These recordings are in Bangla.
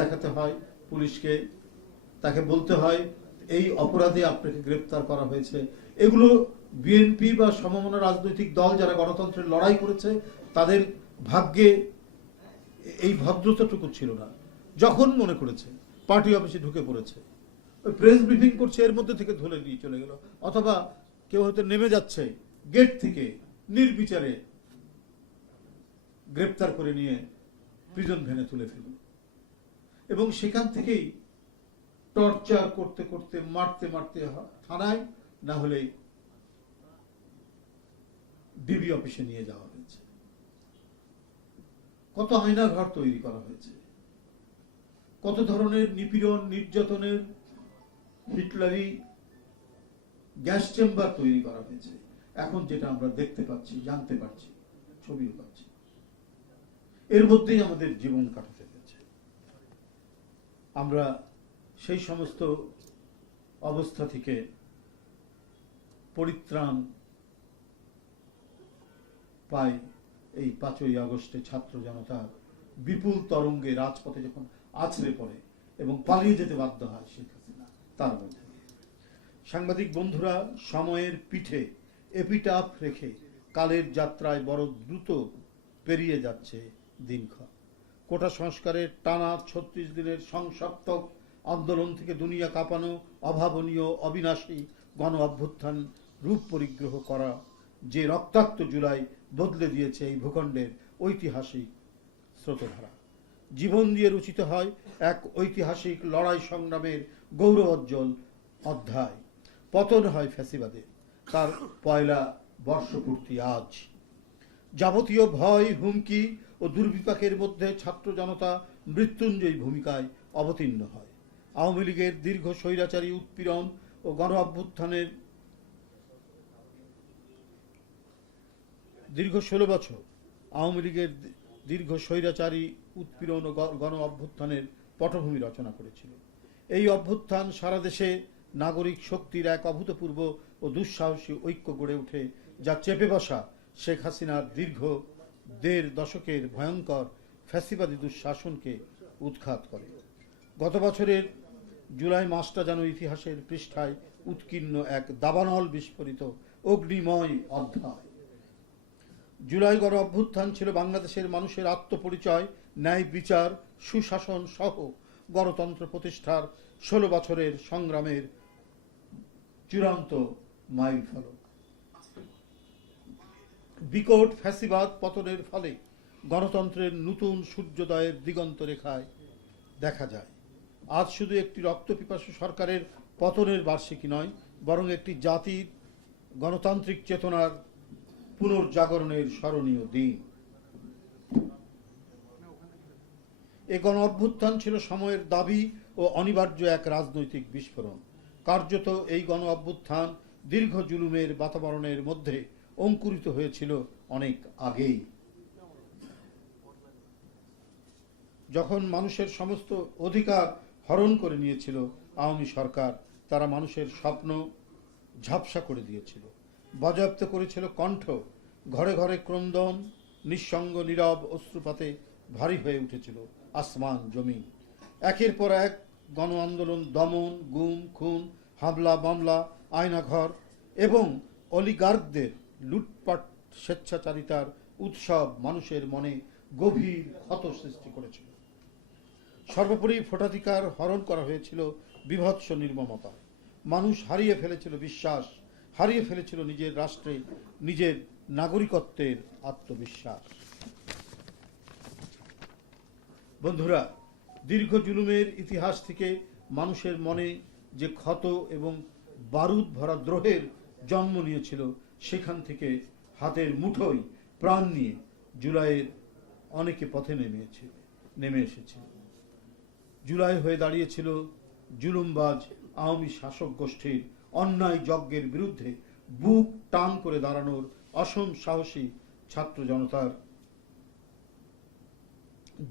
দেখাতে হয় পুলিশকে, তাকে বলতে হয় এই অপরাধে আপনাকে গ্রেফতার করা হয়েছে। এগুলো বিএনপি বা সমমনা রাজনৈতিক দল যারা গণতন্ত্রের লড়াই করেছে তাদের ভাগ্যে এই ভদ্রতাটুকু ছিল না। যখন মনে করেছে পার্টি অফিসে ঢুকে পড়েছে, প্রেস ব্রিফিং করছে, এর মধ্যে থেকে ধরে নিয়ে চলে গেল, অথবা কেউ হয়তো নেমে যাচ্ছে গেট থেকে নির্বিচারে গ্রেফতার করে নিয়ে প্রিজন ভ্যানে তুলে ফেলল, এবং সেখান থেকেই টর্চার করতে করতে মারতে মারতে থানায় না হলে ডিবি অফিসে নিয়ে যাওয়া হয়েছে। কত আয়না ঘর তৈরি করা হয়েছে, কত ধরনের নিপীড়ন নির্যাতনের হিটলারি গ্যাস চেম্বার তৈরি করা হয়েছে। এখন যেটা আমরা দেখতে পাচ্ছি, জানতে পারছি, ছবিও পাচ্ছি, এর মধ্যেই আমাদের জীবন কাটাতে হয়েছে। আমরা সেই সমস্ত অবস্থা থেকে পরিত্রাণ পাই এই 5ই আগস্টে ছাত্র জনতা বিপুল তরঙ্গে রাজপথে যখন আছড়ে পড়ে এবং পালিয়ে যেতে বাধ্য হয় শেখ হাসিনা। তার মধ্যে সাংবাদিক বন্ধুরা সময়ের পিঠে এপিটাফ রেখে কালের যাত্রায় বড় দ্রুত পেরিয়ে যাচ্ছে দিনক্ষণ। কোটা সংস্কারের টানা 36 দিনের সংসপ্তক আন্দোলন থেকে দুনিয়া কাঁপানো অভাবনীয় অবিনাশী গণ অভ্যুত্থান রূপ পরিগ্রহ করা যে রক্তাক্ত জুলাই বদলে দিয়েছে এই ভূখণ্ডের ঐতিহাসিক স্রোতধারা। জীবন দিয়ে রচিত হয় এক ঐতিহাসিক লড়াই সংগ্রামের গৌরবোজ্জ্বল অধ্যায়। পতন হয় ফ্যাসিবাদের, তার পয়লা বর্ষপূর্তি আজ। যাবতীয় ভয় হুমকি ও দুর্বিপাকের মধ্যে ছাত্র জনতা মৃত্যুঞ্জয়ী ভূমিকায় অবতীর্ণ হয়। আওয়ামী লীগের দীর্ঘ স্বৈরাচারী উৎপীড়ন ও গণ অভ্যুত্থানের দীর্ঘ 16 বছর আওয়ামী লীগের দীর্ঘ স্বৈরাচারী উৎপীড়ন ও গণ অভ্যুত্থানের পটভূমি রচনা করেছিল। এই অভ্যুত্থান সারা দেশে নাগরিক শক্তির এক অভূতপূর্ব ও দুঃসাহসী ঐক্য গড়ে ওঠে, যা চেপে বসা শেখ হাসিনার দীর্ঘ 1.5 দশকের ভয়ঙ্কর ফ্যাসিবাদী দুঃশাসনকে উৎখাত করে। গত বছরের জুলাই মাসটা যেন ইতিহাসের পৃষ্ঠায় উৎকীর্ণ এক দাবানল বিস্ফোরিত অগ্নিময় অধ্যায়। জুলাই গণ অভ্যুত্থান ছিল বাংলাদেশের মানুষের আত্মপরিচয়, ন্যায় বিচার, সুশাসন সহ গণতন্ত্র প্রতিষ্ঠার 16 বছরের সংগ্রামের চূড়ান্ত মাইলফলক। বিকট ফ্যাসিবাদ পতনের ফলে গণতন্ত্রের নতুন সূর্যোদয়ের দিগন্ত রেখায় দেখা যায়। আজ শুধু একটি রক্তপিপাসু সরকারের পতনের বার্ষিকী নয়, বরং একটি জাতির গণতান্ত্রিক চেতনার পুনর্জাগরণের স্মরণীয় দিন। এ গণ অভ্যুত্থান ছিল সময়ের দাবি ও অনিবার্য এক রাজনৈতিক বিস্ফোরণ। কার্যত এই গণ অভ্যুত্থান দীর্ঘ জুলুমের বাতাবরণের মধ্যে অঙ্কুরিত হয়েছিল অনেক আগেই। যখন মানুষের সমস্ত অধিকার হরণ করে নিয়েছিল আওয়ামী সরকার, তারা মানুষের স্বপ্ন ঝাপসা করে দিয়েছিল, বাজেয়াপ্ত করেছিল কণ্ঠ। ঘরে ঘরে ক্রন্দন, নিঃসঙ্গ নীরব অশ্রুপাতে ভারী হয়ে উঠেছিল আসমান জমিন। একের পর এক গণ আন্দোলন, দমন, গুম, খুন, হামলা মামলা, আয়নাঘর এবং অলিগার্কদের লুটপাট স্বেচ্ছাচারিতার উৎসব মানুষের মনে গভীর ক্ষত সৃষ্টি করেছিল। সর্বোপরি ভোটাধিকার হরণ করা হয়েছিল বীভৎস নির্মমতায়। মানুষ হারিয়ে ফেলেছিল বিশ্বাস, হারিয়ে ফেলেছিল নিজের রাষ্ট্রে নিজের নাগরিকত্বের আত্মবিশ্বাস। বন্ধুরা, দীর্ঘ জুলুমের ইতিহাস থেকে মানুষের মনে যে ক্ষত এবং বারুদ ভরা দ্রোহের জন্ম নিয়েছিল, সেখান থেকে হাতের মুঠোয় প্রাণ নিয়ে জুলাইয়ের অনেকে পথে নেমে এসেছিল। জুলাই হয়ে দাঁড়িয়েছিল জুলুমবাজ আওয়ামী শাসক গোষ্ঠীর অন্যায় যজ্ঞের বিরুদ্ধে বুক টান করে দাঁড়ানোর অসম সাহসী ছাত্র জনতার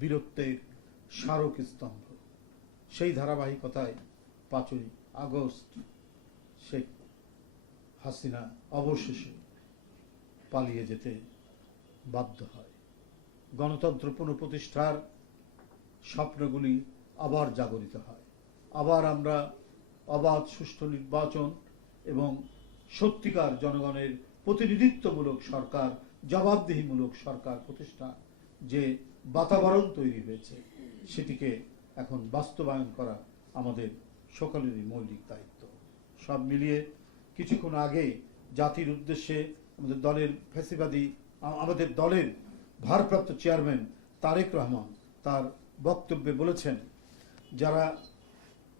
বীরত্বের স্মারক স্তম্ভ। সেই ধারাবাহিকতায় 5ই আগস্ট শেখ হাসিনা অবশেষে পালিয়ে যেতে বাধ্য হয়। গণতন্ত্র পুনঃপ্রতিষ্ঠার স্বপ্নগুলি আবার জাগরিত হয়, আবার আমরা অবাধ সুষ্ঠু নির্বাচন এবং সত্যিকার জনগণের প্রতিনিধিত্বমূলক সরকার, জবাবদিহিমূলক সরকার প্রতিষ্ঠা যে বাতাবরণ তৈরি হয়েছে সেটিকে এখন বাস্তবায়ন করা আমাদের সকলেরই মৌলিক দায়িত্ব। সব মিলিয়ে কিছুক্ষণ আগে জাতির উদ্দেশ্যে আমাদের দলের ভারপ্রাপ্ত চেয়ারম্যান তারেক রহমান তার বক্তব্যে বলেছেন, যারা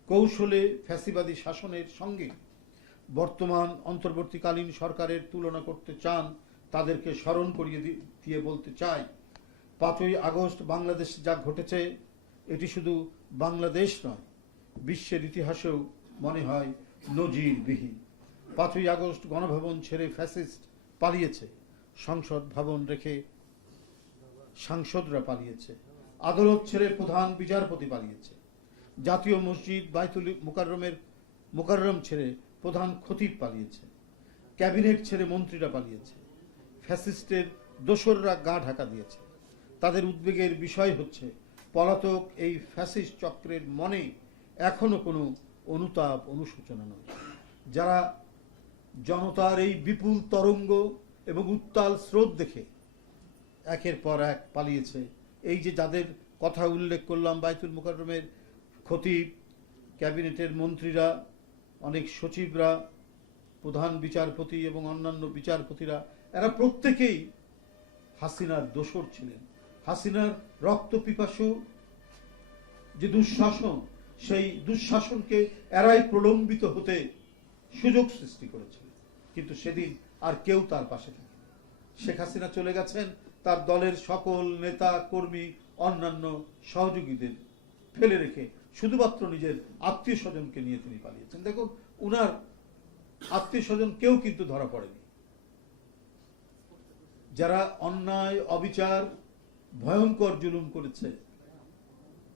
কৌশলে ফ্যাসিবাদী শাসনের সঙ্গে বর্তমান অন্তর্বর্তীকালীন সরকারের তুলনা করতে চান তাদেরকে স্মরণ করিয়ে দিয়ে বলতে চাই, 5ই আগস্ট বাংলাদেশে যা ঘটেছে এটি শুধু বাংলাদেশ নয়, বিশ্বের ইতিহাসেও মনে হয় নজিরবিহীন। 5ই আগস্ট গণভবন ছেড়ে ফ্যাসিস্ট পালিয়েছে, সংসদ ভবন রেখে সাংসদরা পালিয়েছে, আদালত ছেড়ে প্রধান বিচারপতি পালিয়েছে, জাতীয় মসজিদ বাইতুল মুকাররম ছেড়ে প্রধান খতিব পালিয়েছে, ক্যাবিনেট ছেড়ে মন্ত্রীরা পালিয়েছে, ফ্যাসিস্টের দোসররা গা ঢাকা দিয়েছে। তাদের উদ্বেগের বিষয় হচ্ছে পলাতক এই ফ্যাসিস্ট চক্রের মনে এখনো কোনো অনুতাপ অনুশোচনা নয়। যারা জনতার এই বিপুল তরঙ্গ এবং উত্তাল স্রোত দেখে একের পর এক পালিয়েছে, এই যে যাদের কথা উল্লেখ করলাম, বাইতুল মুকাররমের খতিব, ক্যাবিনেটের মন্ত্রীরা, অনেক সচিবরা, প্রধান বিচারপতি এবং অন্যান্য বিচারপতিরা, এরা প্রত্যেকেই হাসিনার দোসর ছিলেন। হাসিনার রক্ত পিপাসু যে দুঃশাসন, সেই দুঃশাসনকে এরাই প্রলম্বিত হতে সুযোগ সৃষ্টি করেছিল। কিন্তু সেদিন আর কেউ তার পাশে থাকে। শেখ হাসিনা চলে গেছেন, তার দলের সকল নেতা কর্মী অন্যান্য সহযোগীদের ফেলে রেখে শুধুমাত্র নিজের আত্মীয় স্বজনকে নিয়ে তিনি পালিয়েছেন। দেখুন, উনার আত্মীয় স্বজন কেউ কিন্তু ধরা পড়েনি। যারা অন্যায়, অবিচার, ভয়ঙ্কর জুলুম করেছে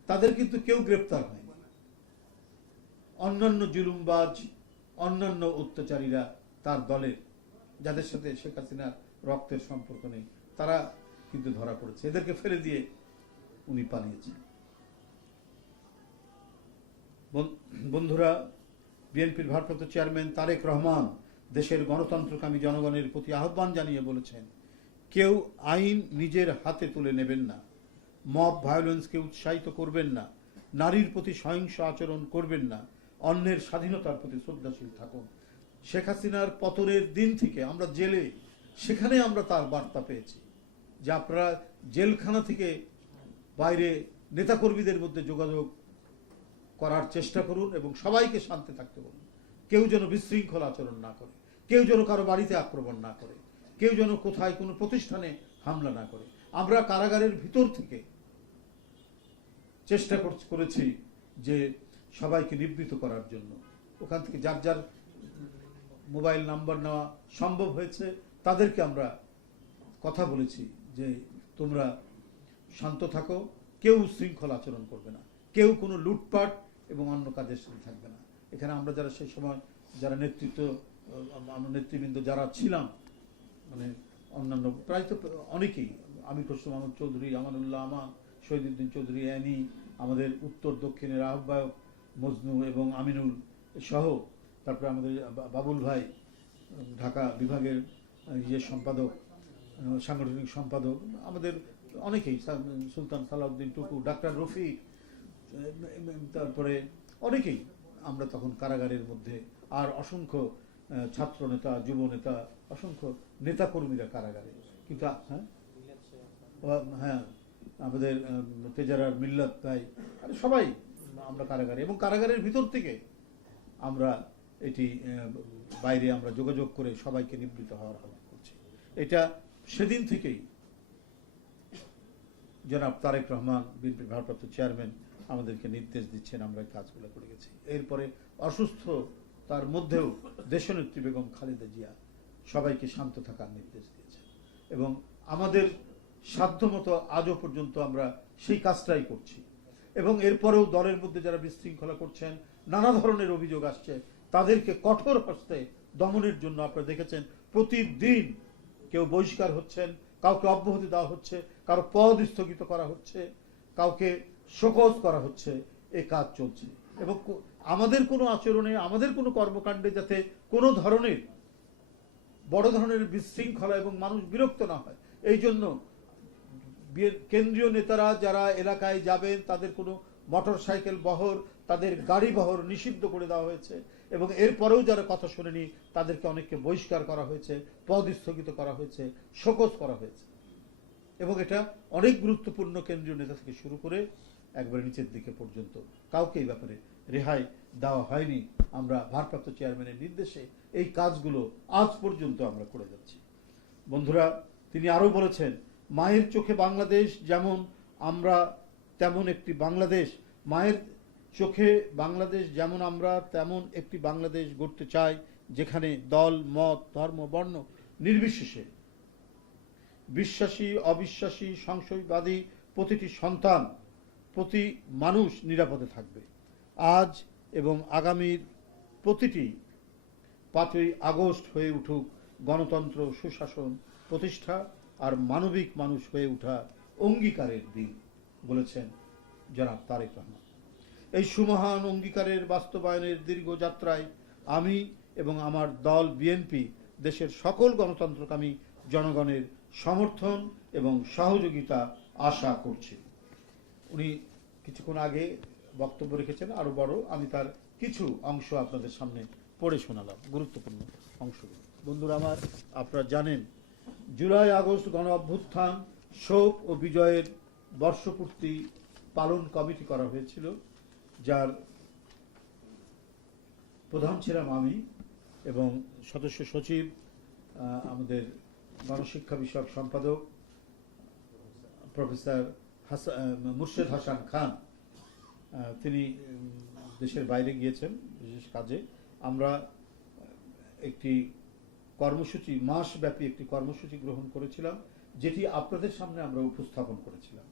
তাদের কিন্তু কেউ গ্রেপ্তার হয়নি। অন্যান্য জুলুমবাজ, অন্যান্য অত্যাচারীরা তার দলের, যাদের সাথে শেখ হাসিনার রক্তের সম্পর্ক নেই, তারা কিন্তু ধরা পড়েছে। এদেরকে ফেলে দিয়ে উনি পালিয়েছেন। বন্ধুরা, বিএনপির ভারপ্রাপ্ত চেয়ারম্যান তারেক রহমান দেশের গণতন্ত্রকামী জনগণের প্রতি আহ্বান জানিয়ে বলেছেন, কেউ আইন নিজের হাতে তুলে নেবেন না, মব ভায়োলেন্সকে উৎসাহিত করবেন না, নারীর প্রতি সহিংস আচরণ করবেন না, অন্যের স্বাধীনতার প্রতি শ্রদ্ধাশীল থাকুন। শেখ হাসিনার পতনের দিন থেকে আমরা জেলে, সেখানে আমরা তার বার্তা পেয়েছি যে আপনারা জেলখানা থেকে বাইরে নেতাকর্মীদের মধ্যে যোগাযোগ করার চেষ্টা করুন এবং সবাইকে শান্তি থাকতে বলুন। কেউ যেন বিশৃঙ্খল আচরণ না করে, কেউ যেন কারো বাড়িতে আক্রমণ না করে, কেউ যেন কোথায় কোনো প্রতিষ্ঠানে হামলা না করে। আমরা কারাগারের ভিতর থেকে চেষ্টা করেছি যে সবাইকে নিবৃত করার জন্য। ওখান থেকে যার যার মোবাইল নাম্বার নেওয়া সম্ভব হয়েছে তাদেরকে আমরা কথা বলেছি যে তোমরা শান্ত থাকো, কেউ শৃঙ্খল আচরণ করবে না, কেউ কোনো লুটপাট এবং অন্য কাজের সাথে থাকবে না। এখানে আমরা যারা সেই সময় যারা নেতৃবৃন্দ যারা ছিলাম, মানে অন্যান্য প্রায় তো অনেকেই, আমির খসরু মাহমুদ চৌধুরী, আমানুল্লাহ আমান, শহীদুদ্দিন চৌধুরী অ্যানি, আমাদের উত্তর দক্ষিণের আহ্বায়ক মজনু এবং আমিনুল সহ, তারপরে আমাদের বাবুল ভাই ঢাকা বিভাগের সম্পাদক, সাংগঠনিক সম্পাদক, আমাদের অনেকেই, সুলতান সালাউদ্দিন টুকু, ডাক্তার রফিক, তারপরে অনেকেই আমরা তখন কারাগারের মধ্যে, আর অসংখ্য ছাত্র নেতা, যুব নেতা, অসংখ্য নেতাকর্মীরা কারাগারে। কিন্তু হ্যাঁ, আমাদের তেজারার মিল্লাত ভাই, সবাই আমরা কারাগারে, এবং কারাগারের ভিতর থেকে আমরা এটি বাইরে আমরা যোগাযোগ করে সবাইকে নিবৃত হওয়ার আহ্বান করছি। এটা সেদিন থেকেই জনাব তারেক রহমান, বিএনপির ভারপ্রাপ্ত চেয়ারম্যান, আমাদেরকে নির্দেশ দিচ্ছেন, আমরা এই কাজগুলো করে গেছি। এরপরে অসুস্থ তার মধ্যেও দেশনেত্রী বেগম খালেদা জিয়া সবাইকে শান্ত থাকার নির্দেশ দিয়েছেন এবং আমাদের সাধ্যমতো আজও পর্যন্ত আমরা সেই কাজটাই করছি। এবং এরপরেও দলের মধ্যে যারা বিশৃঙ্খলা করছেন, নানা ধরনের অভিযোগ আসছে, তাদেরকে কঠোর হস্তে দমনের জন্য আপনারা দেখেছেন প্রতিদিন কেউ বহিষ্কার হচ্ছেন, কাউকে অব্যাহতি দেওয়া হচ্ছে, কারো পদ স্থগিত করা হচ্ছে, কাউকে শোকজ করা হচ্ছে। এই কাজ চলছে এবং আমাদের কোনো আচরণে, আমাদের কোনো কর্মকাণ্ডে যাতে কোনো ধরনের বড় ধরনের বিশৃঙ্খলা এবং মানুষ বিরক্ত না হয়, এই জন্য কেন্দ্রীয় নেতারা যারা এলাকায় যাবেন তাদের কোনো মোটর সাইকেল বহর, তাদের গাড়ি বহর নিষিদ্ধ করে দেওয়া হয়েছে এবং এরপরেও যারা কথা শোনেনি তাদেরকে অনেককে বহিষ্কার করা হয়েছে, পদ স্থগিত করা হয়েছে, শোকজ করা হয়েছে এবং এটা অনেক গুরুত্বপূর্ণ কেন্দ্রীয় নেতা থেকে শুরু করে একবারে নিচের দিকে পর্যন্ত কাউকে এই ব্যাপারে রেহাই দেওয়া হয়নি। আমরা ভারপ্রাপ্ত চেয়ারম্যানের নির্দেশে এই কাজগুলো আজ পর্যন্ত আমরা করে যাচ্ছি। বন্ধুরা, তিনি আরো বলেছেন, মায়ের চোখে বাংলাদেশ যেমন আমরা তেমন একটি বাংলাদেশ, মায়ের চোখে বাংলাদেশ যেমন আমরা তেমন একটি বাংলাদেশ গড়তে চাই, যেখানে দল, মত, ধর্ম, বর্ণ নির্বিশেষে বিশ্বাসী, অবিশ্বাসী, সংশয়বাদী প্রতিটি সন্তান, প্রতি মানুষ নিরাপদে থাকবে। আজ এবং আগামীর প্রতিটি 5ই আগস্ট হয়ে উঠুক গণতন্ত্র, সুশাসন প্রতিষ্ঠা আর মানবিক মানুষ হয়ে ওঠা অঙ্গীকারের দিন, বলেছেন জনাব তারেক রহমান। এই সুমহান অঙ্গীকারের বাস্তবায়নের দীর্ঘ যাত্রায় আমি এবং আমার দল বিএনপি দেশের সকল গণতন্ত্রকামী জনগণের সমর্থন এবং সহযোগিতা আশা করছি। উনি কিছুক্ষণ আগে বক্তব্য রেখেছেন আরো বড়, আমি তার কিছু অংশ আপনাদের সামনে পড়ে শোনালাম, গুরুত্বপূর্ণ অংশগুলো। বন্ধুরা আমার, আপনারা জানেন জুলাই আগস্ট গণ অভ্যুত্থান, শোক ও বিজয়ের বর্ষপূর্তি পালন কমিটি করা হয়েছিল, যার প্রধান ছিলাম আমি এবং সদস্য সচিব আমাদের গণশিক্ষা বিষয়ক সম্পাদক প্রফেসর মুর্শেদ হাসান খান। তিনি দেশের বাইরে গিয়েছেন বিশেষ কাজে। আমরা একটি কর্মসূচি, মাসব্যাপী একটি কর্মসূচি গ্রহণ করেছিলাম, যেটি আপনাদের সামনে আমরা উপস্থাপন করেছিলাম।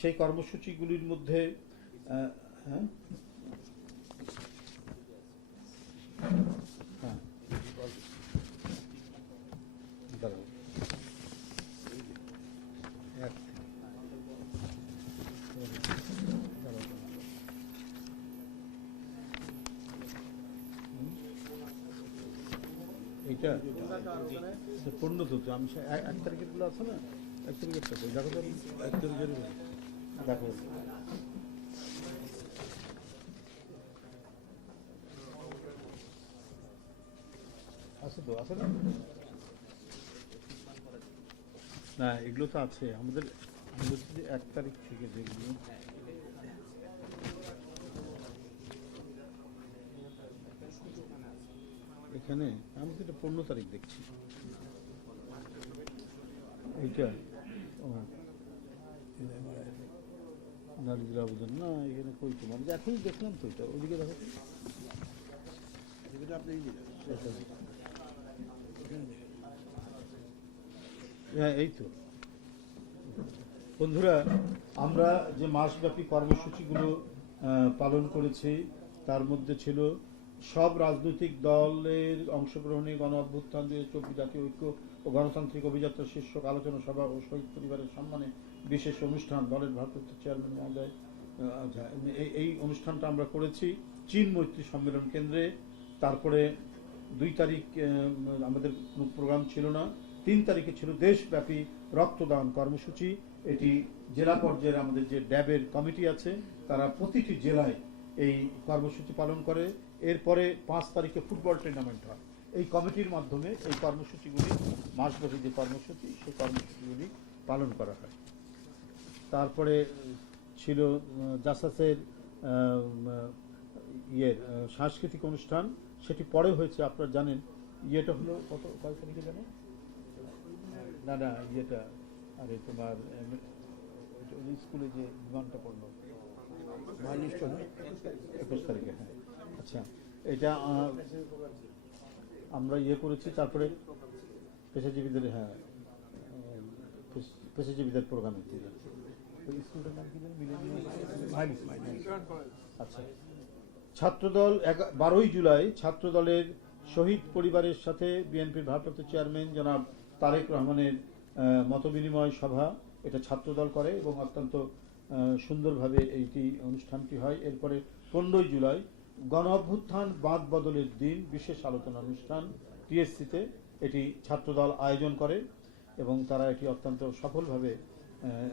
সেই কর্মসূচিগুলির মধ্যে এটা পূর্ণ তো আমি 1 তারিখের গুলো আছে না, 1 তারিখের দেখো তো, 1 তারিখের দেখো আছে তো, আছে না? না, এগুলো তো আছে আমাদের 1 তারিখ থেকে যেগুলো এখানে, আমি তো এটা 15 তারিখ দেখছি। এইটা নারীদের আবেদন না, এখানে কই তো মানে এখনই দেখলাম তো, এটা ওইদিকে দেখো হ্যাঁ। এই তো বন্ধুরা, আমরা যে মাসব্যাপী কর্মসূচিগুলো পালন করেছি তার মধ্যে ছিল সব রাজনৈতিক দলের অংশগ্রহণে গণ অভ্যুত্থান 2024 জাতীয় ঐক্য ও গণতান্ত্রিক অভিযাত্রা শীর্ষক আলোচনা সভা ও শহীদ পরিবারের সম্মানে বিশেষ অনুষ্ঠান দলের ভারপ্রাপ্ত চেয়ারম্যান মহোদয়। এই অনুষ্ঠানটা আমরা করেছি চীন মৈত্রী সম্মেলন কেন্দ্রে। তারপরে 2 তারিখ আমাদের কোনো প্রোগ্রাম ছিল না। 3 তারিখে ছিল দেশব্যাপী রক্তদান কর্মসূচি। এটি জেলা পর্যায়ের আমাদের যে ড্যাবের কমিটি আছে তারা প্রতিটি জেলায় এই কর্মসূচি পালন করে। এরপরে 5 তারিখে ফুটবল টুর্নামেন্ট হয়। এই কমিটির মাধ্যমে এই কর্মসূচিগুলি, মাসব্যাপী যে কর্মসূচি সেই কর্মসূচিগুলি পালন করা হয়। তারপরে ছিল জাসাসের সাংস্কৃতিক অনুষ্ঠান, সেটি পরে হয়েছে আপনারা জানেন। ইয়েটা হলো কয় তারিখে জানেন? না না, ইয়েটা আরে তোমার স্কুলে যে বিমানটা পড়লো 21 তারিখে। হ্যাঁ, আচ্ছা, এটা আমরা করেছি। তারপরে পেশাজীবীদের, হ্যাঁ, পেশাজীবীদের প্রোগ্রামে স্কুলটার নাম কি আচ্ছা, ছাত্রদল 12ই জুলাই ছাত্রদলের শহীদ পরিবারের সাথে বিএনপির ভারপ্রাপ্ত চেয়ারম্যান জনাব তারেক রহমানের মতবিনিময় সভা, এটা ছাত্রদল করে এবং অত্যন্ত সুন্দরভাবে এইটি অনুষ্ঠানটি হয়। এরপরে 15ই জুলাই গণ অভ্যুত্থান বাদ বদলের দিন বিশেষ আলোচনা অনুষ্ঠান টিএসসিতে এটি ছাত্রদল আয়োজন করে এবং তারা এটি অত্যন্ত সফলভাবে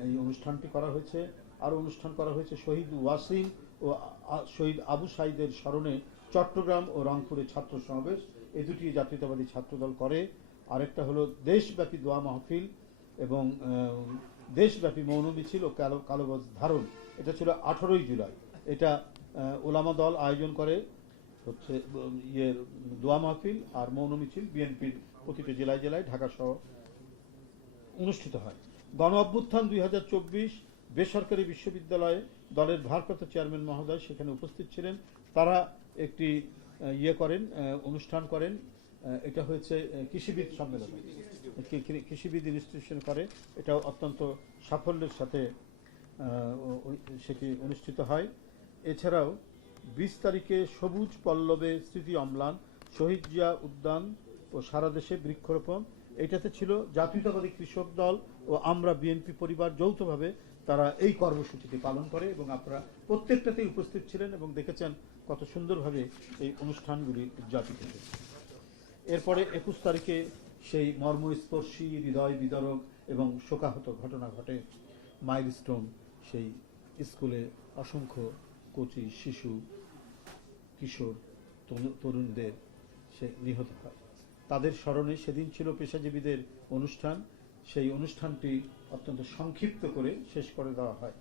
এই অনুষ্ঠানটি করা হয়েছে। আরও অনুষ্ঠান করা হয়েছে শহীদ ওয়াসিম ও শহীদ আবু সাইদের স্মরণে চট্টগ্রাম ও রংপুরে ছাত্র সমাবেশ, এই দুটি জাতীয়তাবাদী ছাত্রদল করে। আরেকটা হলো দেশব্যাপী দোয়া মাহফিল এবং দেশব্যাপী মৌন মিছিল ও কালোবাজ ধারণ, এটা ছিল 18ই জুলাই। এটা ওলামা দল আয়োজন করে হচ্ছে দোয়া মাহফিল আর মৌন মিছিল বিএনপির প্রতিটি জেলায় জেলায় ঢাকা সহ অনুষ্ঠিত হয়। গণ অভ্যুত্থান 2024 বেসরকারি বিশ্ববিদ্যালয়ে দলের ভারপ্রাপ্ত চেয়ারম্যান মহোদয় সেখানে উপস্থিত ছিলেন। তারা একটি অনুষ্ঠান করেন, এটা হয়েছে কৃষিবিদ সম্মেলন, কৃষিবিদ ইনস্টিটিউশন করে, এটা অত্যন্ত সাফল্যের সাথে সেটি অনুষ্ঠিত হয়। এছাড়াও 20 তারিখে সবুজ পল্লবে স্মৃতি অম্লান, শহীদ জিয়া উদ্যান ও সারা দেশে বৃক্ষরোপণ, এটাতে ছিল জাতীয়তাবাদী কৃষক দল ও আমরা বিএনপি পরিবার যৌথভাবে তারা এই কর্মসূচিটি পালন করে এবং আপনারা প্রত্যেকটাতেই উপস্থিত ছিলেন এবং দেখেছেন কত সুন্দরভাবে এই অনুষ্ঠানগুলি উদযাপিত হয়েছে। এরপরে 21 তারিখে সেই মর্মস্পর্শী হৃদয় বিদারক এবং শোকাহত ঘটনা ঘটে। মাইলস্টোন সেই স্কুলে অসংখ্য কচি শিশু কিশোর তরুণদের সে নিহত হয়, তাদের স্মরণে সেদিন ছিল পেশাজীবীদের অনুষ্ঠান। সেই অনুষ্ঠানটি অত্যন্ত সংক্ষিপ্ত করে শেষ করে দেওয়া হয়।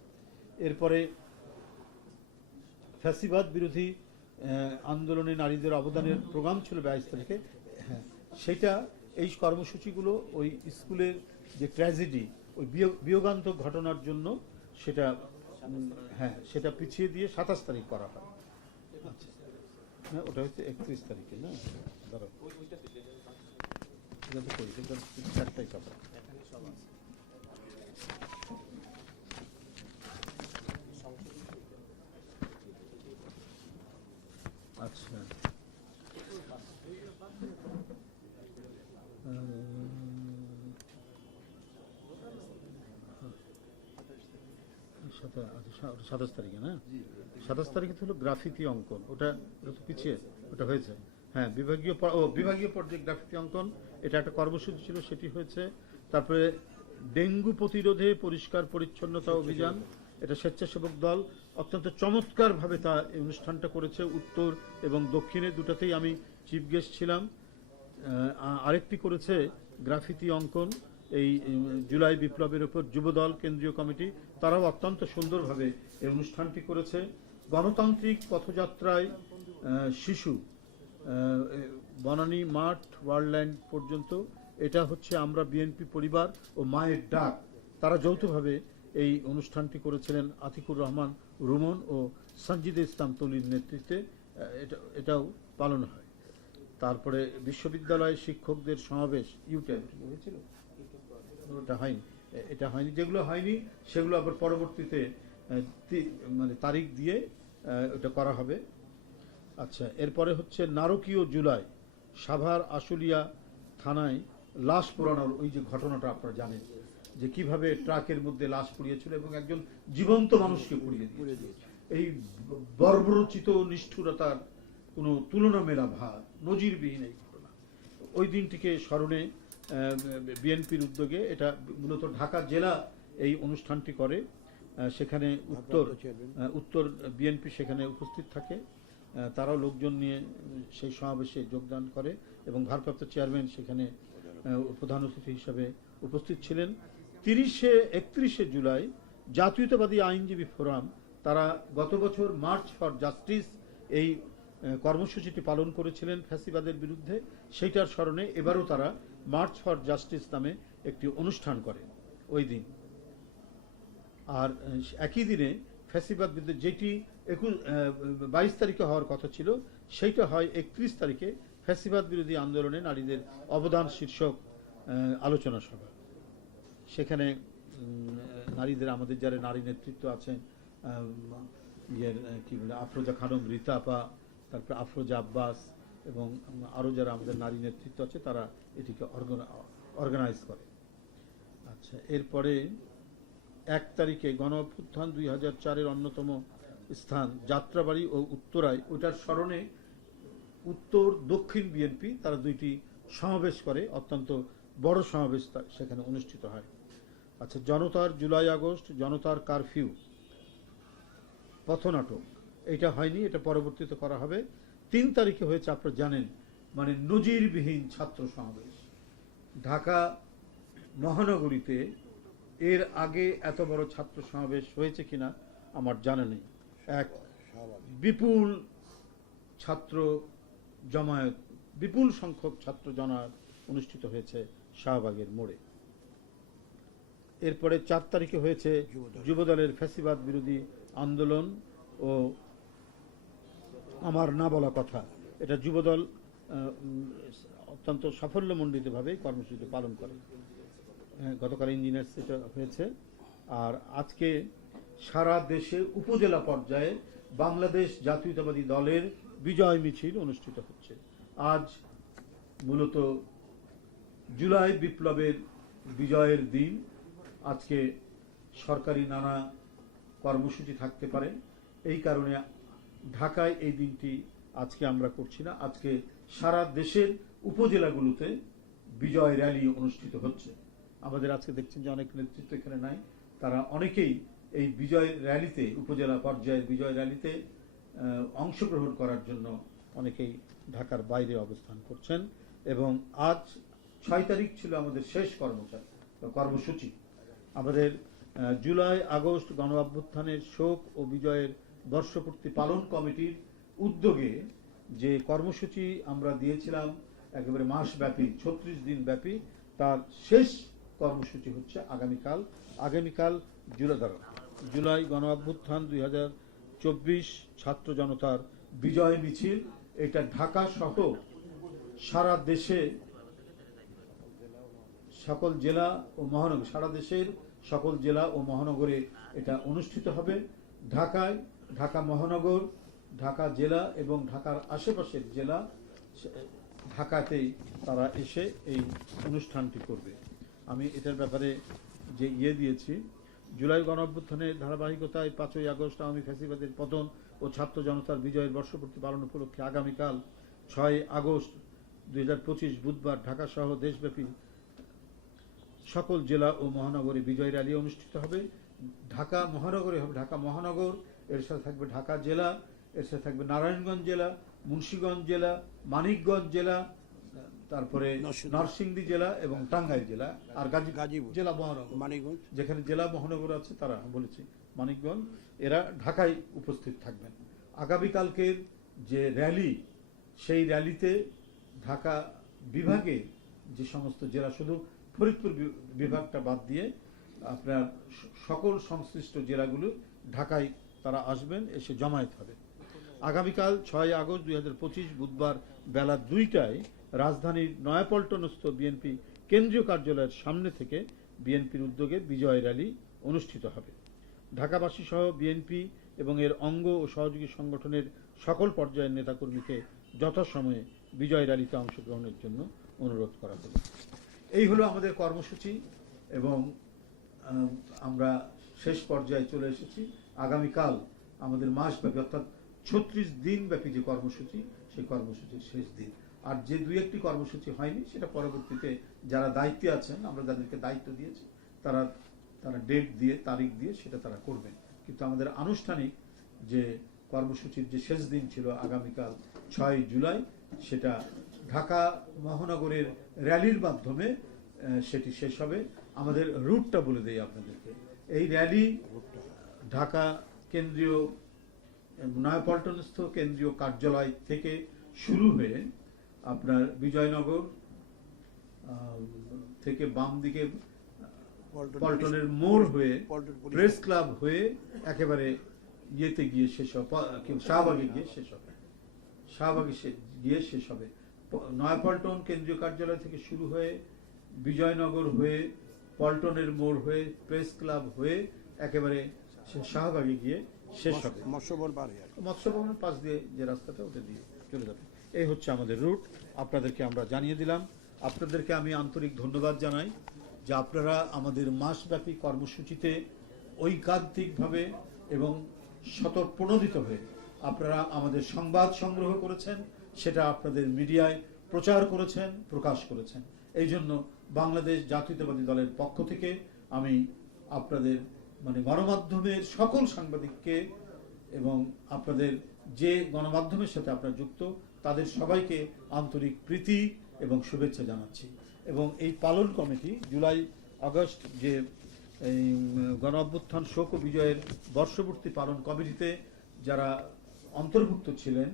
এরপরে ফ্যাসিবাদ বিরোধী আন্দোলনে নারীদের অবদানের প্রোগ্রাম ছিল 22 তারিখে। হ্যাঁ, সেটা এই কর্মসূচিগুলো ওই স্কুলের যে ট্র্যাজেডি, ওই বিয়োগান্তক ঘটনার জন্য সেটা সেটা পিছিয়ে দিয়ে 27 তারিখ করা হয়। আচ্ছা, হ্যাঁ, ওটা হচ্ছে 31 তারিখে না, ধরো চারটাই কথা। আচ্ছা, সাতাশ তারিখে না, 27 তারিখে হলো গ্রাফিতি অঙ্কন, ওটা তো পিছিয়ে ওটা হয়েছে। হ্যাঁ, বিভাগীয় পর্যায়ে গ্রাফিতি অঙ্কন, এটা একটা কর্মসূচি ছিল, সেটি হয়েছে। তারপরে ডেঙ্গু প্রতিরোধে পরিষ্কার পরিচ্ছন্নতা অভিযান, এটা স্বেচ্ছাসেবক দল অত্যন্ত চমৎকারভাবে তা এই অনুষ্ঠানটা করেছে। উত্তর এবং দক্ষিণে দুটাতেই আমি চিফ গেস্ট ছিলাম। আরেকটি করেছে গ্রাফিতি অঙ্কন এই জুলাই বিপ্লবের উপর যুবদল কেন্দ্রীয় কমিটি, তারাও অত্যন্ত সুন্দরভাবে এই অনুষ্ঠানটি করেছে। গণতান্ত্রিক পথযাত্রায় শিশু বনানী মাঠ ওয়ার্ল্ডল্যান্ড পর্যন্ত, এটা হচ্ছে আমরা বিএনপি পরিবার ও মায়ের ডাক, তারা যৌথভাবে এই অনুষ্ঠানটি করেছিলেন। আতিকুর রহমান রুমন ও সঞ্জিদে ইসলাম তলির নেতৃত্বে এটাও পালন হয়। তারপরে বিশ্ববিদ্যালয় শিক্ষকদের সমাবেশ হয়েছিল, এটা হয়নি, যেগুলো হয়নি সেগুলো আবার পরবর্তীতে মানে তারিখ দিয়ে ওটা করা হবে। আচ্ছা, এরপরে হচ্ছে নারকীয় জুলাই, সাভার আশুলিয়া থানায় লাশ পোড়ানোর ওই যে ঘটনাটা আপনারা জানেন, যে কিভাবে ট্রাকের মধ্যে লাশ পুড়িয়েছিল এবং একজন জীবন্ত মানুষকে পুড়িয়ে দিয়েছিল। এই বর্বরচিত নিষ্ঠুরতার কোনো তুলনা মেলা ভার, নজিরবিহীন এই ঘটনা। ওই দিনটিকে স্মরণে বিএনপির উদ্যোগে এটা মূলত ঢাকা জেলা এই অনুষ্ঠানটি করে। সেখানে উত্তর বিএনপি সেখানে উপস্থিত থাকে, তারাও লোকজন নিয়ে সেই সমাবেশে যোগদান করে এবং ভারপ্রাপ্ত চেয়ারম্যান সেখানে প্রধান অতিথি হিসাবে উপস্থিত ছিলেন। 31শে জুলাই জাতীয়তাবাদী আইনজীবী ফোরাম, তারা গত বছর মার্চ ফর জাস্টিস এই কর্মসূচিটি পালন করেছিলেন ফ্যাসিবাদের বিরুদ্ধে, সেইটার স্মরণে এবারও তারা মার্চ ফর জাস্টিস নামে একটি অনুষ্ঠান করে ওই দিন। আর একই দিনে ফ্যাসিবাদ বিরুদ্ধে যেটি 22 তারিখে হওয়ার কথা ছিল, সেইটা হয় 31 তারিখে, ফ্যাসিবাদ বিরোধী আন্দোলনে নারীদের অবদান শীর্ষক আলোচনা সভা। সেখানে নারীদের, আমাদের যারা নারী নেতৃত্ব আছেন, কি বলে আফরোজা খানম, রীতা আপা, তারপরে আফরোজা আব্বাস এবং আরও যারা আমাদের নারী নেতৃত্ব আছে, তারা এটিকে অর্গানাইজ করে। আচ্ছা, এরপরে 1 তারিখে গণ অভ্যুত্থান 2004-এর অন্যতম স্থান যাত্রাবাড়ি ও উত্তরায়, ওটার স্মরণে উত্তর দক্ষিণ বিএনপি তারা দুইটি সমাবেশ করে, অত্যন্ত বড় সমাবেশ সেখানে অনুষ্ঠিত হয়। আচ্ছা, জনতার জুলাই আগস্ট, জনতার কারফিউ, পথনাটক, এটা হয়নি, এটা পরবর্তীতে করা হবে। 3 তারিখে হয়েছে, আপনারা জানেন, মানে নজিরবিহীন ছাত্র সমাবেশ ঢাকা মহানগরীতে। এর আগে এত বড় ছাত্র সমাবেশ হয়েছে কিনা আমার জানা নেই। এক বিপুল ছাত্র জমায়েত, বিপুল সংখ্যক ছাত্র জমায়েত অনুষ্ঠিত হয়েছে শাহবাগের মোড়ে। এরপরে 4 তারিখে হয়েছে যুবদলের ফ্যাসিবাদ বিরোধী আন্দোলন ও আমার না বলা কথা। এটা যুবদল অত্যন্ত সাফল্যমণ্ডিতভাবে কর্মসূচি পালন করে। গতকাল ইঞ্জিনিয়ার্স এটা হয়েছে। আর আজকে সারা দেশে উপজেলা পর্যায়ে বাংলাদেশ জাতীয়তাবাদী দলের বিজয় মিছিল অনুষ্ঠিত হচ্ছে। আজ মূলত জুলাই বিপ্লবের বিজয়ের দিন। আজকে সরকারি নানা কর্মসূচি থাকতে পারে, এই কারণে ঢাকায় এই দিনটি আজকে আমরা করছি না। আজকে সারা দেশের উপজেলাগুলোতে বিজয় র্যালি অনুষ্ঠিত হচ্ছে। আমাদের আজকে দেখছেন যে অনেক নেতৃত্ব এখানে নাই, তারা অনেকেই এই বিজয় র্যালিতে, উপজেলা পর্যায়ের বিজয় র্যালিতে অংশগ্রহণ করার জন্য অনেকেই ঢাকার বাইরে অবস্থান করছেন। এবং আজ 6 তারিখ ছিল আমাদের শেষ কর্মসূচি। আমাদের জুলাই আগস্ট গণ অভ্যুত্থানের শোক ও বিজয়ের বর্ষপূর্তি পালন কমিটির উদ্যোগে যে কর্মসূচি আমরা দিয়েছিলাম একেবারে মাসব্যাপী, 36 দিন ব্যাপী, তার শেষ কর্মসূচি হচ্ছে আগামীকাল জুলাই গণ অভ্যুত্থান 2024 ছাত্র জনতার বিজয় মিছিল। এটা ঢাকা সহ সারা দেশে সকল জেলা ও মহানগর, সারা দেশের সকল জেলা ও মহানগরে এটা অনুষ্ঠিত হবে। ঢাকায়, ঢাকা মহানগর, ঢাকা জেলা এবং ঢাকার আশেপাশের জেলা, ঢাকাতেই তারা এসে এই অনুষ্ঠানটি করবে। আমি এটার ব্যাপারে যে দিয়েছি, জুলাই গণ অভ্যুত্থানের ধারাবাহিকতায় 5ই আগস্ট আওয়ামী ফ্যাসিবাদের পতন ও ছাত্র জনতার বিজয়ের বর্ষপূর্তি পালন উপলক্ষে আগামীকাল 6 আগস্ট 2025 বুধবার ঢাকা সহ দেশব্যাপী সকল জেলা ও মহানগরে বিজয় র্যালি অনুষ্ঠিত হবে। ঢাকা মহানগরে হবে ঢাকা মহানগর, এর সাথে থাকবে ঢাকা জেলা, এর সাথে থাকবে নারায়ণগঞ্জ জেলা, মুন্সিগঞ্জ জেলা, মানিকগঞ্জ জেলা, তারপরে নরসিংদী জেলা এবং টাঙ্গাইল জেলা, আর গাজীপুর জেলা মহানগর, মানিকগঞ্জ, যেখানে জেলা মহানগর আছে তারা বলেছি মানিকগঞ্জ, এরা ঢাকায় উপস্থিত থাকবেন। আগামীকালকের যে র্যালি, সেই র্যালিতে ঢাকা বিভাগে যে সমস্ত জেলা, শুধু ফরিদপুর বিভাগটা বাদ দিয়ে আপনার সকল সংশ্লিষ্ট জেলাগুলো ঢাকায় তারা আসবেন, এসে জমায়েত হবে। আগামীকাল 6 আগস্ট 2025 বুধবার বেলা 2টায় রাজধানীর নয়াপল্টনস্থ বিএনপি কেন্দ্রীয় কার্যালয়ের সামনে থেকে বিএনপির উদ্যোগে বিজয় র্যালি অনুষ্ঠিত হবে। ঢাকাবাসী সহ বিএনপি এবং এর অঙ্গ ও সহযোগী সংগঠনের সকল পর্যায়ের নেতাকর্মীকে যথাসময়ে বিজয় র্যালিতে অংশগ্রহণের জন্য অনুরোধ করা হলো। এই হলো আমাদের কর্মসূচি এবং আমরা শেষ পর্যায়ে চলে এসেছি। আগামীকাল আমাদের মাসব্যাপী, অর্থাৎ 36 দিন ব্যাপী যে কর্মসূচি, সেই কর্মসূচির শেষ দিন। আর যে 2-1টি কর্মসূচি হয়নি, সেটা পরবর্তীতে যারা দায়িত্বে আছেন, আমরা যাদেরকে দায়িত্ব দিয়েছি, তারা ডেট দিয়ে, তারিখ দিয়ে সেটা তারা করবেন। কিন্তু আমাদের আনুষ্ঠানিক যে কর্মসূচির যে শেষ দিন ছিল আগামীকাল 6 জুলাই, সেটা ঢাকা মহানগরের র্যালির মাধ্যমে সেটি শেষ হবে। আমাদের রুটটা বলে দেই আপনাদেরকে। এই র্যালি ঢাকা কেন্দ্রীয় নয়াপল্টনস্থ কেন্দ্রীয় কার্যালয় থেকে শুরু হয়ে আপনার বিজয়নগর থেকে বাম দিকে পল্টনের মোড় হয়ে প্রেস ক্লাব হয়ে একেবারে ইয়েতে গিয়ে শেষ হবে, শাহবাগে গিয়ে শেষ হবে। শাহবাগে গিয়ে শেষ হবে। নয়াপল্টন কেন্দ্রীয় কার্যালয় থেকে শুরু হয়ে বিজয়নগর হয়ে পল্টনের মোড় হয়ে প্রেস ক্লাব হয়ে একেবারে শাহবাগে গিয়ে শেষ হবে। মৎস্যভবনের পাশ দিয়ে যে রাস্তাটা, ওটা দিয়ে চলে যাবে। এই হচ্ছে আমাদের রুট। আপনাদেরকে আমরা জানিয়ে দিলাম। আপনাদেরকে আমি আন্তরিক ধন্যবাদ জানাই যে আপনারা আমাদের মাসব্যাপী কর্মসূচিতে ঐকান্তিকভাবে এবং স্বতঃপ্রণোদিত হয়ে আপনারা আমাদের সংবাদ সংগ্রহ করেছেন, সেটা আপনাদের মিডিয়ায় প্রচার করেছেন, প্রকাশ করেছেন। এই জন্য বাংলাদেশ জাতীয়তাবাদী দলের পক্ষ থেকে আমি আপনাদের গণমাধ্যমের সকল সাংবাদিককে এবং আপনাদের যে গণমাধ্যমের সাথে আপনারা যুক্ত তাদের সবাইকে আন্তরিক প্রীতি এবং শুভেচ্ছা জানাচ্ছি। এবং এই পালন কমিটি জুলাই আগস্ট যে এই গণ অভ্যুত্থান শোক ও বিজয়ের বর্ষপূর্তি পালন কমিটিতে যারা অন্তর্ভুক্ত ছিলেন,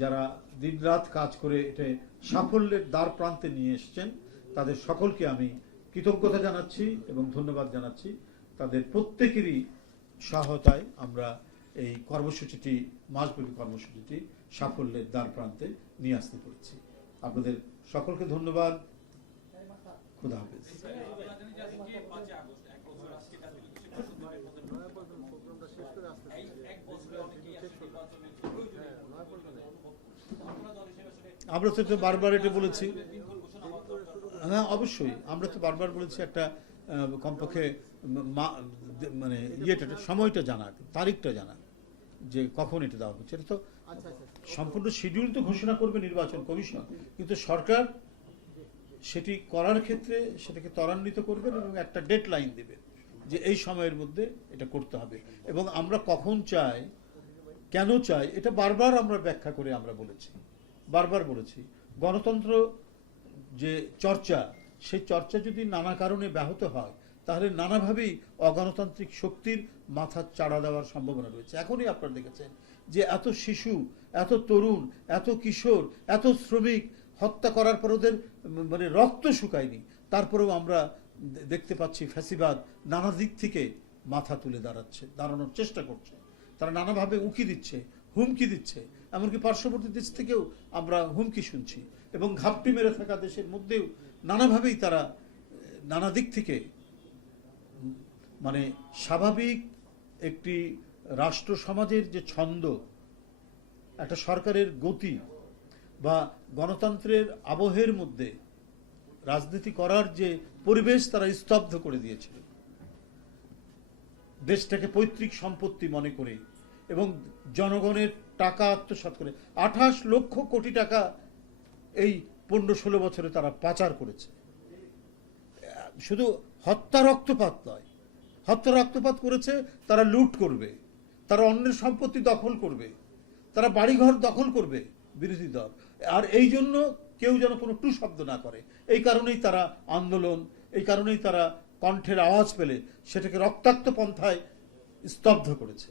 যারা দিনরাত কাজ করে এটা সাফল্যের দ্বার প্রান্তে নিয়ে এসেছেন, তাদের সকলকে আমি কৃতজ্ঞতা জানাচ্ছি এবং ধন্যবাদ জানাচ্ছি। তাদের প্রত্যেকেরই সহায়তায় আমরা এই কর্মসূচিটি, মাসব্যাপী কর্মসূচিটি সাফল্যের দ্বার প্রান্তে নিয়ে আসতে পেরেছি। আপনাদের সকলকে ধন্যবাদ। খুদা হাফেজ। আমরা তো বারবার এটা বলেছি, হ্যাঁ অবশ্যই আমরা তো বারবার বলেছি একটা কমপক্ষে ইয়েটা সময়টা জানা, তারিখটা জানা, যে কখন এটা দেওয়া হচ্ছে। এটা তো সম্পূর্ণ শিডিউল তো ঘোষণা করবে নির্বাচন কমিশন, কিন্তু সরকার সেটি করার ক্ষেত্রে সেটাকে ত্বরান্বিত করবেন এবং একটা ডেডলাইন দেবেন যে এই সময়ের মধ্যে এটা করতে হবে। এবং আমরা কখন চাই, কেন চাই, এটা বারবার আমরা ব্যাখ্যা করে আমরা বলেছি, বারবার বলেছি। গণতন্ত্র যে চর্চা, সেই চর্চা যদি নানা কারণে ব্যাহত হয় তাহলে নানাভাবেই অগণতান্ত্রিক শক্তির মাথা চাড়া দেওয়ার সম্ভাবনা রয়েছে। এখনই আপনারা দেখেছেন যে এত শিশু, এত তরুণ, এত কিশোর, এত শ্রমিক হত্যা করার পর ওদের রক্ত শুকায়নি, তারপরেও আমরা দেখতে পাচ্ছি ফ্যাসিবাদ নানা দিক থেকে মাথা তুলে দাঁড়ানোর চেষ্টা করছে। তারা নানাভাবে উকি দিচ্ছে, হুমকি দিচ্ছে, এমনকি পার্শ্ববর্তী দেশ থেকেও আমরা হুমকি শুনছি। এবং ঘাপটি মেরে থাকা দেশের মধ্যেও নানাভাবেই তারা নানা দিক থেকে স্বাভাবিক একটি রাষ্ট্র সমাজের যে ছন্দ, একটা সরকারের গতি বা গণতন্ত্রের আবহের মধ্যে রাজনীতি করার যে পরিবেশ তারা স্তব্ধ করে দিয়েছিল। দেশটাকে পৈতৃক সম্পত্তি মনে করে এবং জনগণের টাকা আত্মসাৎ করে 28 লক্ষ কোটি টাকা এই 15-16 বছরে তারা পাচার করেছে। শুধু হত্যা রক্তপাত নয়, হত্যা রক্তপাত করেছে, তারা লুট করবে, তারা অন্যের সম্পত্তি দখল করবে, তারা বাড়িঘর দখল করবে বিরোধী দল। আর এই জন্য কেউ যেন কোনো টু শব্দ না করে, এই কারণেই তারা আন্দোলন, এই কারণেই তারা কণ্ঠের আওয়াজ পেলে সেটাকে রক্তাক্ত পন্থায় স্তব্ধ করেছে।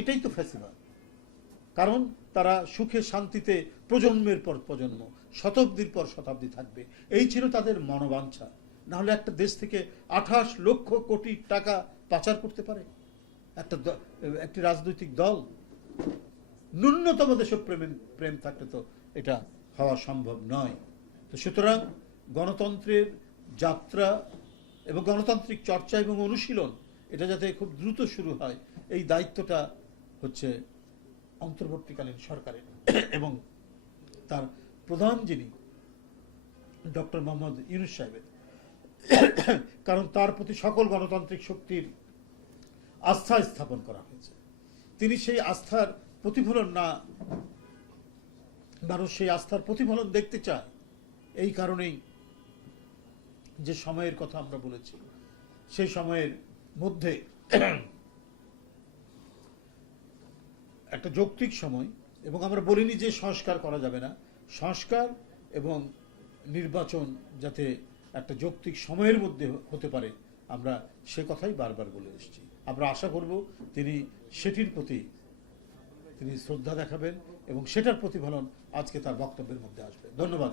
এটাই তো ফ্যাসিবাদ। কারণ তারা সুখে শান্তিতে প্রজন্মের পর প্রজন্ম, শতাব্দীর পর শতাব্দী থাকবে, এই ছিল তাদের মনোবাঞ্ছা। না হলে একটা দেশ থেকে 28 লক্ষ কোটি টাকা পাচার করতে পারে একটি রাজনৈতিক দল? ন্যূনতম দেশপ্রেম থাকলে তো এটা হওয়া সম্ভব নয়। তো সুতরাং গণতন্ত্রের যাত্রা এবং গণতান্ত্রিক চর্চা এবং অনুশীলন এটা যাতে খুব দ্রুত শুরু হয়, এই দায়িত্বটা হচ্ছে অন্তর্বর্তীকালীন সরকারের এবং তার প্রধান যিনি ডক্টর মোহাম্মদ ইউনূস সাহেবের। কারণ তার প্রতি সকল গণতান্ত্রিক শক্তির আস্থা স্থাপন করা হয়েছে। তিনি সেই আস্থার প্রতিফলন মানুষ সেই আস্থার প্রতিফলন দেখতে চায়। এই কারণেই যে সময়ের কথা আমরা বলেছি, সেই সময়ের মধ্যে একটা যৌক্তিক সময়, এবং আমরা বলিনি যে সংস্কার করা যাবে না, সংস্কার এবং নির্বাচন যাতে একটা যৌক্তিক সময়ের মধ্যে হতে পারে, আমরা সে কথাই বারবার বলে এসেছি। আমরা আশা করব তিনি সেটির প্রতি তিনি শ্রদ্ধা দেখাবেন এবং সেটার প্রতিফলন আজকে তার বক্তব্যের মধ্যে আসবে। ধন্যবাদ।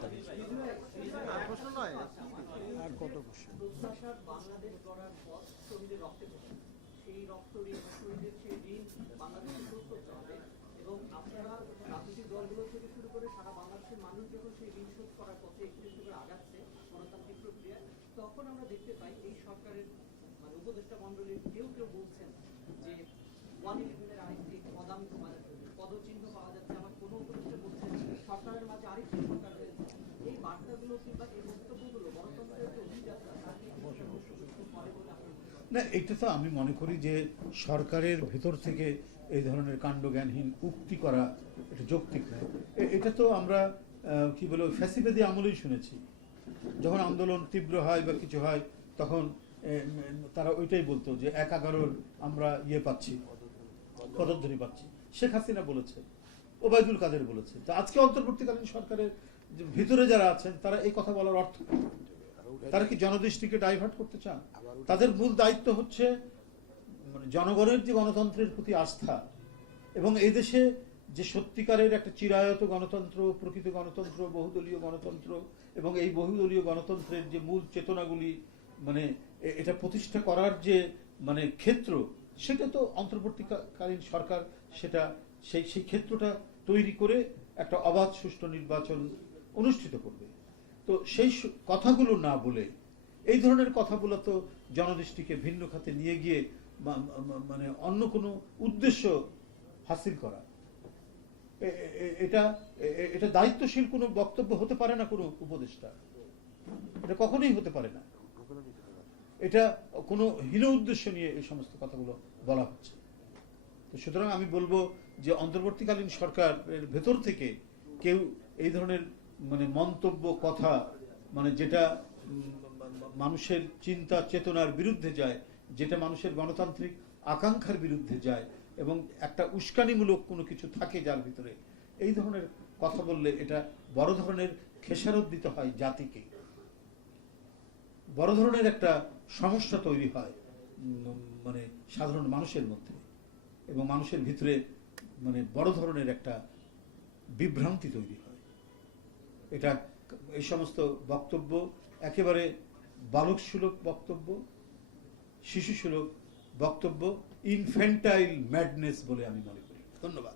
তখন আমরা দেখতে পাই এই সরকারের উপদেষ্টা মন্ডলীর কেউ কেউ বলছেন যে 111-এর আরেকটি পদচিহ্ন পাওয়া যাচ্ছে। আমার কোনো উপদেষ্টা বলছেন সরকারের মাঝে আরেকটি সরকার রয়েছে। এই বার্তাগুলো কিংবা এই বক্তব্যগুলো গণতন্ত্রের যে অভিযাত্রা তাকে করে বলে না, এটা তো আমি মনে করি যে সরকারের ভেতর থেকে এই ধরনের কাণ্ডজ্ঞানহীন উক্তি করা এটা যৌক্তিক নয়। এটা তো আমরা কি বলে ফ্যাসিবাদী আমলেই শুনেছি। যখন আন্দোলন তীব্র হয় বা কিছু হয় তখন তারা ওইটাই বলতো যে ১/১১ আমরা পাচ্ছি, পদধ্বনি পাচ্ছি। শেখ হাসিনা বলেছে, ওবায়দুল কাদের বলেছে। তো আজকে অন্তর্বর্তীকালীন সরকারের ভিতরে যারা আছেন তারা এই কথা বলার অর্থ কি? তারা কি জনদৃষ্টিকে ডাইভার্ট করতে চান? তাদের মূল দায়িত্ব হচ্ছে জনগণের যে গণতন্ত্রের প্রতি আস্থা এবং এই দেশে যে সত্যিকারের একটা চিরায়ত গণতন্ত্র, প্রকৃত গণতন্ত্র, বহুদলীয় গণতন্ত্র এবং এই বহুদলীয় গণতন্ত্রের যে মূল চেতনাগুলি এটা প্রতিষ্ঠা করার যে ক্ষেত্র, সেটা তো অন্তর্বর্তীকালীন সরকার সেটা সেই ক্ষেত্রটা তৈরি করে একটা অবাধ সুষ্ঠু নির্বাচন অনুষ্ঠিত করবে। তো সেই কথাগুলো না বলে এই ধরনের কথাগুলো তো জনদৃষ্টিকে ভিন্ন খাতে নিয়ে গিয়ে অন্য কোনো উদ্দেশ্য হাসিল করা, এটা দায়িত্বশীল কোনো বক্তব্য হতে পারে না কোনো উপদেষ্টা। এটা কখনোই হতে পারে না। এটা কোনো হীন উদ্দেশ্য নিয়ে এই সমস্ত কথাগুলো বলা হচ্ছে। তো সুতরাং আমি বলবো যে অন্তর্বর্তীকালীন সরকারের ভেতর থেকে কেউ এই ধরনের মন্তব্য কথা যেটা মানুষের চিন্তা চেতনার বিরুদ্ধে যায়, যেটা মানুষের গণতান্ত্রিক আকাঙ্ক্ষার বিরুদ্ধে যায় এবং একটা উস্কানিমূলক কোনো কিছু থাকে যার ভিতরে, এই ধরনের কথা বললে এটা বড় ধরনের খেসারত দিতে হয় জাতিকে, বড় ধরনের একটা সমস্যা তৈরি হয় সাধারণ মানুষের মধ্যে এবং মানুষের ভিতরে বড় ধরনের একটা বিভ্রান্তি তৈরি হয়। এটা এই সমস্ত বক্তব্য একেবারে বালকসুলভ বক্তব্য, শিশুসুলভ বক্তব্য, ইনফ্যান্টাইল ম্যাডনেস বলে আমি মনে করি। ধন্যবাদ।